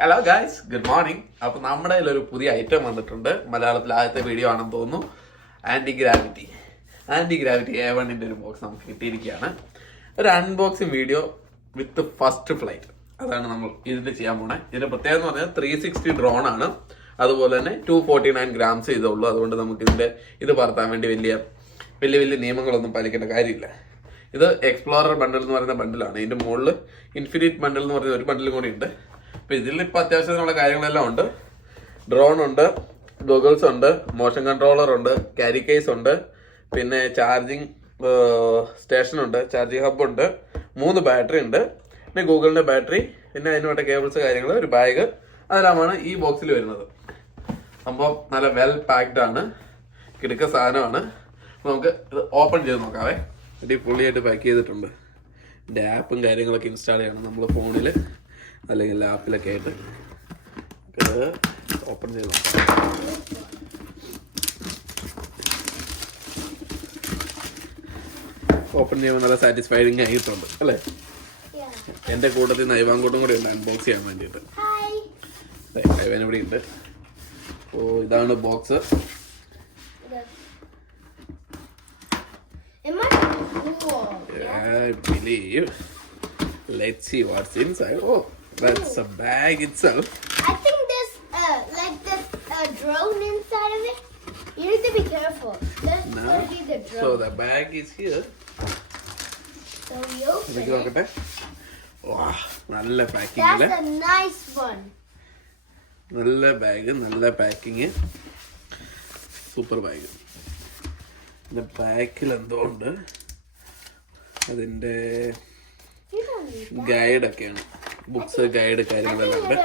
Hello guys, good morning. അപ്പോൾ നമ്മുടെ കയ്യിലൊരു പുതിയ ഐറ്റം വന്നിട്ടുണ്ട്. മലയാളത്തിൽ ആദ്യത്തെ വീഡിയോ ആണെന്ന് തോന്നുന്നു. ആൻറ്റി ഗ്രാവിറ്റി A1ൻ്റെ ഒരു ബോക്സ് നമുക്ക് കിട്ടിയിരിക്കുകയാണ്. ഒരു unboxing video with first flight, അതാണ് നമ്മൾ ഇതിൽ ചെയ്യാൻ പോണേ. ഇതിന്റെ പ്രത്യേകത എന്ന് പറഞ്ഞാൽ 360 ഡ്രോൺ ആണ്. അതുപോലെ തന്നെ 249 ഗ്രാംസ് ഇതുള്ളൂ. അതുകൊണ്ട് നമുക്ക് ഇത് പറത്താൻ വേണ്ടി വലിയ നിയമങ്ങളൊന്നും പാലിക്കേണ്ട കാര്യമില്ല. ഇത് എക്സ്പ്ലോറർ ബണ്ടിൽ എന്ന് പറയുന്ന ബണ്ടിലാണ്. ഇതിന്റെ മുകളിൽ ഇൻഫിനിറ്റ് ബണ്ടിൽ എന്ന് പറയുന്ന ഒരു ബണ്ടിലും കൂടി ഉണ്ട്. അപ്പൊ ഇതിൽ ഇപ്പൊ അത്യാവശ്യത്തിനുള്ള കാര്യങ്ങളെല്ലാം ഉണ്ട്. ഡ്രോൺ ഉണ്ട്, ഗോഗിൾസ് ഉണ്ട്, മോഷൻ കൺട്രോളർ ഉണ്ട്, ക്യാരി കേസ് ഉണ്ട്, പിന്നെ ചാർജിങ് സ്റ്റേഷൻ ഉണ്ട്, ചാർജിങ് ഹബ് ഉണ്ട്, 3 ബാറ്ററി ഉണ്ട്, പിന്നെ ഗൂഗിളിന്റെ ബാറ്ററി, പിന്നെ അതിന് വേണ്ട കേബിൾസ്, കാര്യങ്ങൾ, ഒരു ബാഗ്, അതെല്ലാമാണ് ഈ ബോക്സിൽ വരുന്നത്. സംഭവം നല്ല വെൽ പാക്ഡ് ആണ്, കിടക്ക സാധനമാണ്. നമുക്ക് ഇത് ഓപ്പൺ ചെയ്ത് നോക്കാവേ. അടിപൊളിയായിട്ട് പാക്ക് ചെയ്തിട്ടുണ്ട്. ഇതിൻ്റെ ആപ്പും കാര്യങ്ങളൊക്കെ ഇൻസ്റ്റാൾ ചെയ്യണം നമ്മൾ ഫോണിൽ അല്ലെങ്കിൽ ലാപ്പിലൊക്കെ ആയിട്ട്. ഓപ്പൺ ചെയ്ത് നോക്കാം. ഓപ്പൺ ചെയ്യുമ്പോൾ നല്ല സാറ്റിസ്ഫൈഡിങ് ആയിട്ടുണ്ട് അല്ലേ? എൻ്റെ കൂട്ടത്തിൽ നൈവാങ്കൂട്ടും കൂടി ഉണ്ട് അൺബോക്സ് ചെയ്യാൻ വേണ്ടിയിട്ട്. നൈവാൻ ഇവിടെ ഉണ്ട്. അപ്പോൾ ഇതാണ് box. I believe. Let's see what's inside. Oh, that's a bag itself. I think there's drone inside of it. You need to be careful. There's going to be the drone. So the bag is here. So you open it. Wow, നല്ല packing അല്ലേ? That's a nice one. നല്ല bag, നല്ല packing, super bag. ഇതിന്റെ ബാക്കിൽ എന്തോ ഉണ്ട്. അതിന്റെ ഗൈഡൊക്കെയാണ്, books, guide, കാര്യങ്ങളെല്ലാം ഉണ്ട്.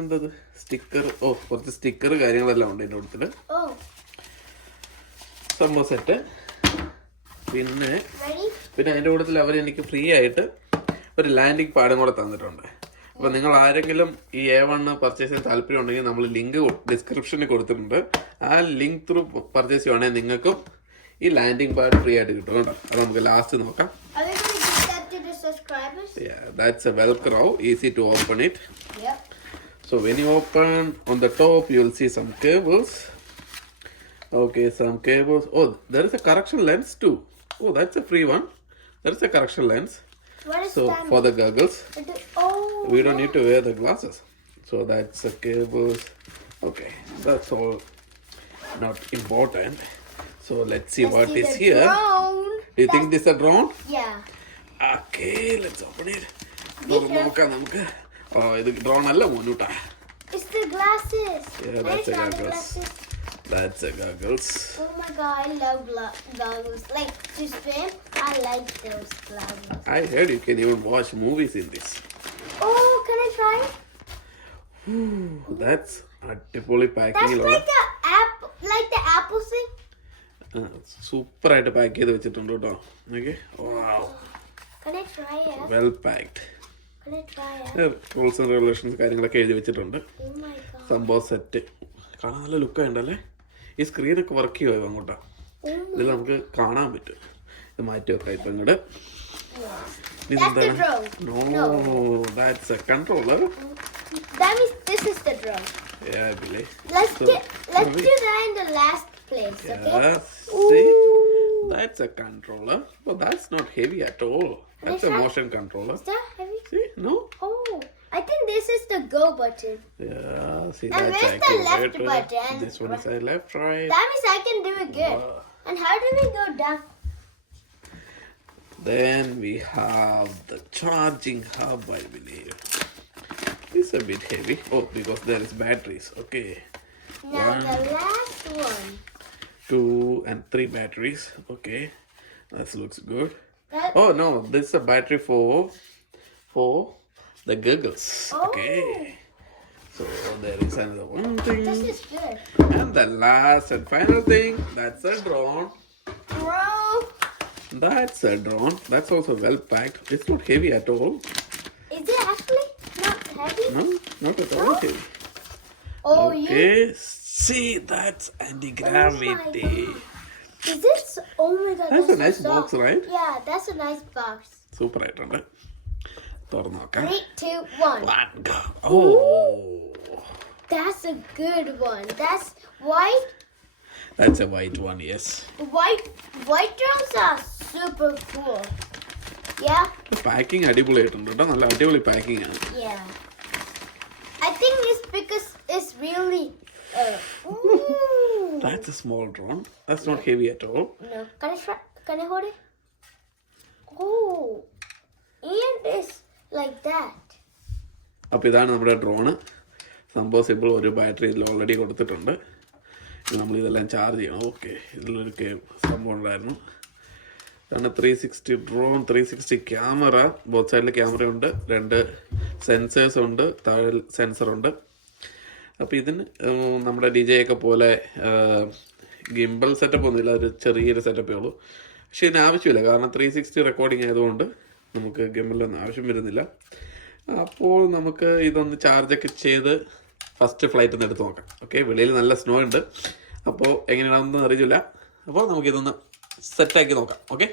എന്തത് സ്റ്റിക്കർ? ഓ, കുറച്ച് സ്റ്റിക്കർ കാര്യങ്ങളെല്ലാം ഉണ്ട് ഇതിന്റെ കൂട്ടത്തില്. സംഭവം സെറ്റ്. പിന്നെ അതിന്റെ കൂട്ടത്തിൽ അവർ എനിക്ക് ഫ്രീ ആയിട്ട് ഒരു ലാൻഡിങ് പാഡും കൂടെ തന്നിട്ടുണ്ട്. അപ്പൊ നിങ്ങൾ ആരെങ്കിലും ഈ A1 പർച്ചേസ് ചെയ്യാൻ താല്പര്യം ഉണ്ടെങ്കിൽ നമ്മൾ ലിങ്ക് ഡിസ്ക്രിപ്ഷനിൽ കൊടുത്തിട്ടുണ്ട്. ആ ലിങ്ക് ത്രൂ പർച്ചേസ് ചെയ്യുവാണെങ്കിൽ നിങ്ങൾക്കും ഈ ലാൻഡിംഗ് പാഡ് ഫ്രീ ആയിട്ട് കിട്ടും കേട്ടോ. അത് നമുക്ക് ലാസ്റ്റ് നോക്കാം. Yeah, that's a Velcro, easy to open it. Yep. So when you open, on the top you will see some cables. Okay, some cables. Oh, there is a correction lens too. Oh, that's a free one. There is a correction lens. So for the goggles, we don't need to wear the glasses. So that's the cables. Okay, that's all not important. So let's see what is here. Drone. Do you think this is a drone? Yeah. Okay, let's open it. നോക്കാം നമുക്ക്. ഓ, ഇത് drone അല്ല മോനൂട്ടാ. It's the glasses. Yeah, that's a goggles. That's a goggles. Oh my god, I love goggles. Like to swim, I like those goggles. I heard you can even watch movies in this. Oh, can I try it? That's അടിപൊളി packing. Like the apple thing. Super ആയിട്ട് pack ചെയ്ത് വെച്ചിട്ടുണ്ട് കേട്ടോ. Okay, wow, Can I try it? Well packed. Can I try it? Rules and regulations കാര്യങ്ങളൊക്കെ എഴുതി വെച്ചിട്ടുണ്ട്. Oh my god. സംഭവം set. കാണാൻ നല്ല ലുക്കായുണ്ടല്ലേ? ഈ സ്ക്രീനൊക്കെ വർക്ക് ചെയ്യുമോ അങ്ങോട്ടാ? ഇതിൽ നമുക്ക് കാണാൻ പറ്റും. ഇത് മാറ്റി വെക്കാം ഇപ്പം ഇങ്ങോട്ട്. That's the drone. No, that's a controller. That means this is the drone. Yeah, I believe. Let's do that in the last place, okay? Yeah, see? That's a controller. But that's not heavy at all. That's a motion controller. Is that heavy? See? No? Oh, I think this is the go button. Yeah, see, And that's where's the left activated. button? This one is a left, right. That means I can do it good. Wow. And how do we go down? Then we have the charging hub, I believe. It's a bit heavy. Oh, because there is batteries. Okay. Now 1, the last one. 2, and 3 batteries. Okay. That looks good. That- Oh no, this is a battery for the goggles. Oh. Okay. So there is another one thing. This is good. And the last and final thing, that's a drone. Drone. That's a drone. That's also well packed. It's not heavy at all. Is it actually not heavy? No, not at all heavy. Oh, Okay. See, that's anti-gravity. Is this? Oh my god. That's a nice so box, right? Yeah, that's a nice box. Super item, right? തുറന്നു നോക്കാം. 3, 2, 1. One, go. Oh. That's a good one. That's white. That's a white one, yes. White drones are super cool. Yeah? Packing അടിപൊളിയായിട്ടുണ്ട് കേട്ടോ. നല്ല അടിപൊളി packing ആണ്. Yeah. I think it's because it's really. Ooh. That's a small drone. That's not heavy at all. No. Can I hold it? Oh. And it's like that. അപ്പോൾ ഇതാണ് നമ്മുടെ drone. സംഭവം simple. ഒരു ബാറ്ററി ഇതിൽ already കൊടുത്തിട്ടുണ്ട്. നമ്മളിതെല്ലാം charge ചെയ്യണം. Okay, ഇതിലൊരു സംഭവം ഉണ്ടായിരുന്നു. ഇതാണ് 360 ഡ്രോൺ. 360 ക്യാമറ. ബോത്ത് സൈഡിൽ ക്യാമറയുണ്ട്. 2 സെൻസേഴ്സ് ഉണ്ട്. താഴെ സെൻസറുണ്ട്. അപ്പോൾ ഇതിന് നമ്മുടെ DJ ഒക്കെ പോലെ ഗിംബൽ സെറ്റപ്പ് ഒന്നുമില്ല. ഒരു ചെറിയൊരു സെറ്റപ്പേ ഉള്ളൂ. പക്ഷേ ഇതിന് ആവശ്യമില്ല. കാരണം 360 റെക്കോർഡിംഗ് ആയതുകൊണ്ട് നമുക്ക് ഗിംബലൊന്നും ആവശ്യം വരുന്നില്ല. അപ്പോൾ നമുക്ക് ഇതൊന്ന് ചാർജൊക്കെ ചെയ്ത് ഫസ്റ്റ് ഫ്ലൈറ്റ് ഒന്ന് എടുത്ത് നോക്കാം. ഓക്കെ, വെളിയിൽ നല്ല സ്നോ ഉണ്ട്. അപ്പോൾ എങ്ങനെയാണെന്നൊന്നും അറിയില്ല. അപ്പോൾ നമുക്കിതൊന്ന് സെറ്റാക്കി നോക്കാം. ഓക്കെ.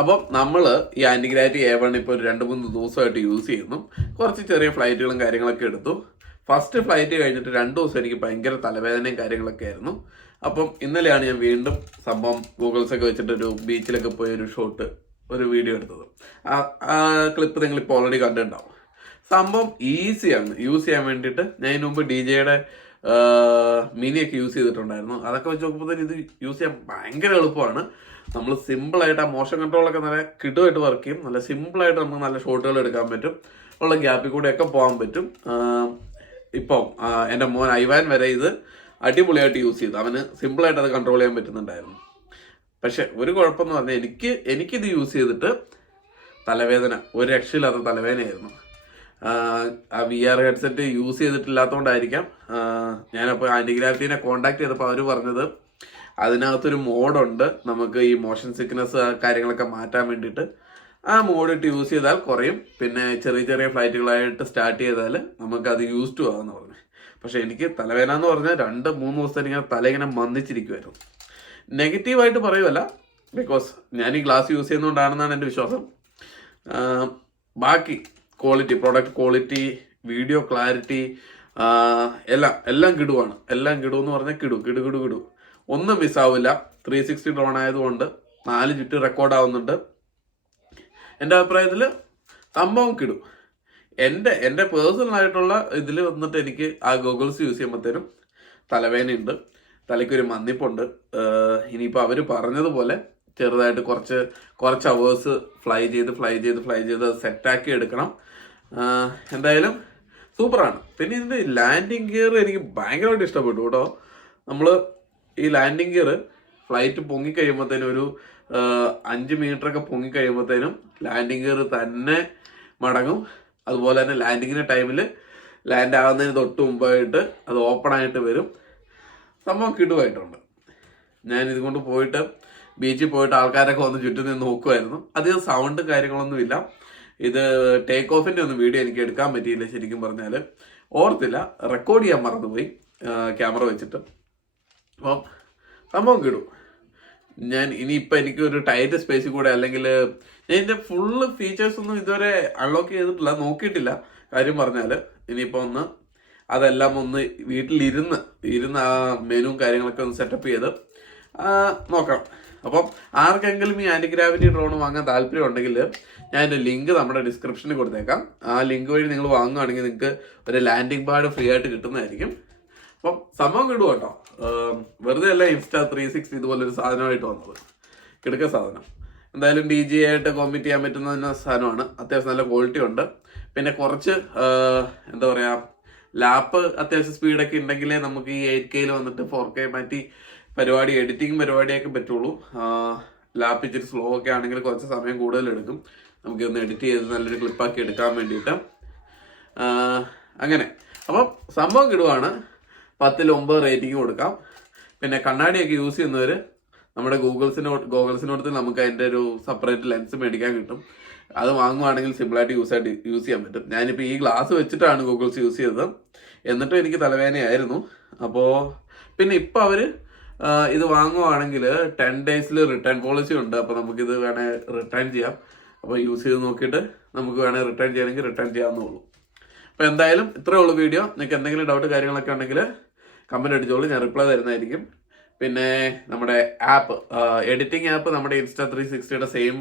അപ്പം നമ്മൾ ഈ ആൻറ്റിഗ്രാവിറ്റി A1 ഇപ്പോൾ ഒരു 2-3 ദിവസമായിട്ട് യൂസ് ചെയ്യുന്നു. കുറച്ച് ചെറിയ ഫ്ലൈറ്റുകളും കാര്യങ്ങളൊക്കെ എടുത്തു. ഫസ്റ്റ് ഫ്ലൈറ്റ് കഴിഞ്ഞിട്ട് 2 ദിവസം എനിക്ക് ഭയങ്കര തലവേദനയും കാര്യങ്ങളൊക്കെ ആയിരുന്നു. അപ്പം ഇന്നലെയാണ് ഞാൻ വീണ്ടും സംഭവം ഗൂഗിൾസൊക്കെ വെച്ചിട്ട് ഒരു ബീച്ചിലൊക്കെ പോയി ഒരു വീഡിയോ എടുത്തത്. ആ ക്ലിപ്പ് നിങ്ങളിപ്പോൾ ഓൾറെഡി കണ്ടിട്ടുണ്ടാവും. സംഭവം ഈസിയാണ് യൂസ് ചെയ്യാൻ വേണ്ടിയിട്ട്. ഞാൻ ഇതിനു മുമ്പ് DJയുടെ മിനിയൊക്കെ യൂസ് ചെയ്തിട്ടുണ്ടായിരുന്നു. അതൊക്കെ വെച്ച് നോക്കുമ്പോൾ ഇത് യൂസ് ചെയ്യാൻ ഭയങ്കര എളുപ്പമാണ്. നമ്മൾ സിമ്പിളായിട്ട് ആ മോഷൻ കൺട്രോളൊക്കെ നല്ല കിടുമായിട്ട് വർക്ക് ചെയ്യും. നല്ല സിമ്പിളായിട്ട് നമുക്ക് നല്ല ഷോട്ടുകൾ എടുക്കാൻ പറ്റും. ഉള്ള ഗ്യാപ്പിൽ കൂടെയൊക്കെ പോകാൻ പറ്റും. ഇപ്പം എൻ്റെ മോൻ ഐവാൻ വരെ ഇത് അടിപൊളിയായിട്ട് യൂസ് ചെയ്തു. അവന് സിമ്പിളായിട്ട് അത് കൺട്രോൾ ചെയ്യാൻ പറ്റുന്നുണ്ടായിരുന്നു. പക്ഷെ ഒരു കുഴപ്പമെന്ന് പറഞ്ഞാൽ എനിക്കിത് യൂസ് ചെയ്തിട്ട് തലവേദന, ഒരു രക്ഷയില്ലാത്ത തലവേദനയായിരുന്നു. ആ VR ഹെഡ്സെറ്റ് യൂസ് ചെയ്തിട്ടില്ലാത്തതുകൊണ്ടായിരിക്കാം. ഞാനപ്പോൾ ആൻറ്റിഗ്രാവിറ്റീനെ കോണ്ടാക്ട് ചെയ്തപ്പോൾ അവർ പറഞ്ഞത് അതിനകത്തൊരു മോഡുണ്ട്, നമുക്ക് ഈ മോഷൻ സിക്നസ് കാര്യങ്ങളൊക്കെ മാറ്റാൻ വേണ്ടിയിട്ട്. ആ മോഡ് ഇട്ട് യൂസ് ചെയ്താൽ കുറയും. പിന്നെ ചെറിയ ചെറിയ ഫ്ലൈറ്റുകളായിട്ട് സ്റ്റാർട്ട് ചെയ്താൽ നമുക്കത് യൂസ് ടു ആകുമെന്ന് പറഞ്ഞു. പക്ഷെ എനിക്ക് തലവേദന എന്ന് പറഞ്ഞാൽ 2-3 ദിവസത്തേക്ക് ഇങ്ങനെ തല ഇങ്ങനെ മന്ദിച്ചിരിക്കുമായിരുന്നു. നെഗറ്റീവായിട്ട് പറയുമല്ല, ബിക്കോസ് ഞാൻ ഈ ഗ്ലാസ് യൂസ് ചെയ്യുന്നതുകൊണ്ടാണെന്നാണ് എൻ്റെ വിശ്വാസം. ബാക്കി quality, product quality, video clarity എല്ലാം കിടുവാണ്. എല്ലാം കിടുവെന്ന് പറഞ്ഞാൽ കിടു ഒന്നും മിസ്സാവില്ല. 360 ഡ്രോൺ ആയതുകൊണ്ട് 4 ചുറ്റും റെക്കോർഡ് ആവുന്നുണ്ട്. എൻ്റെ അഭിപ്രായത്തിൽ സംഭവം കിടും. എൻ്റെ പേഴ്സണൽ ആയിട്ടുള്ള ഇതിൽ വന്നിട്ട് എനിക്ക് ആ ഗോഗിൾസ് യൂസ് ചെയ്യുമ്പോഴത്തേനും തലവേദനയുണ്ട്, തലയ്ക്കൊരു മന്ദിപ്പുണ്ട്. ഇനിയിപ്പോൾ അവർ പറഞ്ഞതുപോലെ ചെറുതായിട്ട് കുറച്ച് അവേഴ്സ് ഫ്ലൈ ചെയ്ത് സെറ്റാക്കി എടുക്കണം. എന്തായാലും സൂപ്പറാണ്. പിന്നെ ഇതിൻ്റെ ലാൻഡിങ് ഗിയർ എനിക്ക് ഭയങ്കരമായിട്ട് ഇഷ്ടപ്പെട്ടു കേട്ടോ. നമ്മൾ ഈ ലാൻഡിങ് ഗിയർ ഫ്ലൈറ്റ് പൊങ്ങിക്കഴിയുമ്പോഴത്തേനും ഒരു 5 മീറ്ററൊക്കെ പൊങ്ങിക്കഴിയുമ്പോഴത്തേനും ലാൻഡിങ് ഗിയർ തന്നെ മടങ്ങും. അതുപോലെ തന്നെ ലാൻഡിങ്ങിൻ്റെ ടൈമിൽ ലാൻഡ് ആകുന്നതിന് തൊട്ട് മുമ്പായിട്ട് അത് ഓപ്പൺ ആയിട്ട് വരും. സംഭവം കിടുവായിട്ടുണ്ട്. ഞാൻ ഇതുകൊണ്ട് പോയിട്ട് ബീച്ചിൽ പോയിട്ട് ആൾക്കാരൊക്കെ വന്ന് ചുറ്റും നിന്ന് നോക്കുമായിരുന്നു. അധികം സൗണ്ട് കാര്യങ്ങളൊന്നുമില്ല. ഇത് ടേക്ക് ഓഫിൻ്റെ ഒന്നും വീഡിയോ എനിക്ക് എടുക്കാൻ പറ്റിയില്ല. ശരിക്കും പറഞ്ഞാൽ ഓർത്തില്ല, റെക്കോർഡ് ചെയ്യാൻ മറന്നുപോയി ക്യാമറ വെച്ചിട്ട്. അപ്പം സംഭവം കിടും. ഞാൻ ഇനിയിപ്പോൾ എനിക്കൊരു ടൈറ്റ് സ്പേസിൽ കൂടെ, അല്ലെങ്കിൽ ഞാൻ ഇതിൻ്റെ ഫുള്ള് ഫീച്ചേഴ്സൊന്നും ഇതുവരെ അൺലോക്ക് ചെയ്തിട്ടില്ല, നോക്കിയിട്ടില്ല കാര്യം പറഞ്ഞാൽ. ഇനിയിപ്പോൾ അതെല്ലാം ഒന്ന് വീട്ടിലിരുന്ന് ആ മെനുവും കാര്യങ്ങളൊക്കെ ഒന്ന് സെറ്റപ്പ് ചെയ്ത് നോക്കണം. അപ്പം ആർക്കെങ്കിലും ഈ ആൻറ്റി ഗ്രാവിറ്റി ഡ്രോൺ വാങ്ങാൻ താല്പര്യം ഉണ്ടെങ്കിൽ ഞാൻ എൻ്റെ ലിങ്ക് നമ്മുടെ ഡിസ്ക്രിപ്ഷനിൽ കൊടുത്തേക്കാം. ആ ലിങ്ക് വഴി നിങ്ങൾ വാങ്ങുകയാണെങ്കിൽ നിങ്ങൾക്ക് ഒരു ലാൻഡിംഗ് പാഡ് ഫ്രീ ആയിട്ട് കിട്ടുന്നതായിരിക്കും. അപ്പം സംഭവം കിടും കേട്ടോ. വെറുതെ അല്ല Insta360 ഇതുപോലൊരു സാധനമായിട്ട് വന്നത്. കിടക്ക സാധനം. എന്തായാലും DJI ആയിട്ട് കോമ്പീറ്റ് ചെയ്യാൻ പറ്റുന്ന സാധനമാണ്. അത്യാവശ്യം നല്ല ക്വാളിറ്റി ഉണ്ട്. പിന്നെ കുറച്ച് എന്താ പറയുക, ലാപ്പ് അത്യാവശ്യം സ്പീഡൊക്കെ ഉണ്ടെങ്കിലേ നമുക്ക് ഈ 8K വന്നിട്ട് 4K മാറ്റി എഡിറ്റിംഗ് പരിപാടിയൊക്കെ പറ്റുള്ളൂ. ലാപ്പ് ഇച്ചിരി സ്ലോ ഒക്കെ ആണെങ്കിൽ കുറച്ച് സമയം കൂടുതൽ എടുക്കും നമുക്ക് ഒന്ന് എഡിറ്റ് ചെയ്ത് നല്ലൊരു ക്ലിപ്പാക്കി എടുക്കാൻ വേണ്ടിയിട്ട്. അങ്ങനെ അപ്പം സംഭവം കിടുവാണ്. 10ൽ 9 റേറ്റിംഗ് കൊടുക്കാം. പിന്നെ കണ്ണാടിയൊക്കെ യൂസ് ചെയ്യുന്നവർ നമ്മുടെ ഗോഗിൾസിനോടത്ത് നമുക്ക് അതിൻ്റെ ഒരു സെപ്പറേറ്റ് ലെൻസ് മേടിക്കാൻ കിട്ടും. അത് വാങ്ങുവാണെങ്കിൽ സിമ്പിളായിട്ട് യൂസ് ചെയ്യാൻ പറ്റും. ഞാനിപ്പോൾ ഈ ഗ്ലാസ് വെച്ചിട്ടാണ് ഗോഗിൾസ് യൂസ് ചെയ്തത്. എന്നിട്ടും എനിക്ക് തലവേദനയായിരുന്നു. അപ്പോൾ പിന്നെ ഇപ്പോൾ അവർ ഇത് വാങ്ങുവാണെങ്കിൽ 10 days റിട്ടേൺ പോളിസി ഉണ്ട്. അപ്പോൾ നമുക്കിത് വേണേൽ റിട്ടേൺ ചെയ്യാം. അപ്പോൾ യൂസ് ചെയ്ത് നോക്കിയിട്ട് നമുക്ക് വേണേൽ റിട്ടേൺ ചെയ്യണമെങ്കിൽ റിട്ടേൺ ചെയ്യാവുന്നുള്ളൂ. അപ്പോൾ എന്തായാലും ഇത്രയേ ഉള്ളൂ വീഡിയോ. നിങ്ങൾക്ക് എന്തെങ്കിലും ഡൗട്ട് കാര്യങ്ങളൊക്കെ ഉണ്ടെങ്കിൽ കമൻറ്റ് അടിച്ചോളൂ, ഞാൻ റിപ്ലൈ തരുന്നതായിരിക്കും. പിന്നെ നമ്മുടെ ആപ്പ്, എഡിറ്റിംഗ് ആപ്പ് നമ്മുടെ Insta360യുടെ സെയിം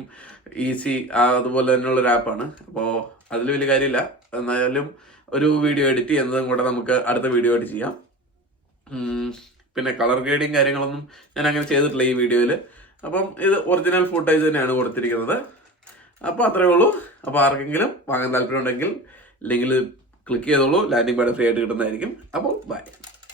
ഈസി അതുപോലെ തന്നെയുള്ളൊരു ആപ്പാണ്. അപ്പോൾ അതിൽ വലിയ കാര്യമില്ല. എന്നാലും ഒരു വീഡിയോ എഡിറ്റ് ചെയ്യുന്നതും കൂടെ നമുക്ക് അടുത്ത വീഡിയോ ആയിട്ട് ചെയ്യാം. പിന്നെ കളർ ഗ്രേഡിങ് കാര്യങ്ങളൊന്നും ഞാൻ അങ്ങനെ ചെയ്തിട്ടില്ല ഈ വീഡിയോയിൽ. അപ്പം ഇത് ഒറിജിനൽ ഫുട്ടേജ് തന്നെയാണ് കൊടുത്തിരിക്കുന്നത്. അപ്പോൾ അത്രയേ ഉള്ളൂ. അപ്പോൾ ആർക്കെങ്കിലും വാങ്ങാൻ താല്പര്യം ഉണ്ടെങ്കിൽ ലിങ്കിൽ ക്ലിക്ക് ചെയ്തോളൂ. ലാൻഡിംഗ് പാഡ് ഫ്രീ ആയിട്ട് കിട്ടുന്നതായിരിക്കും. അപ്പോൾ ബൈ.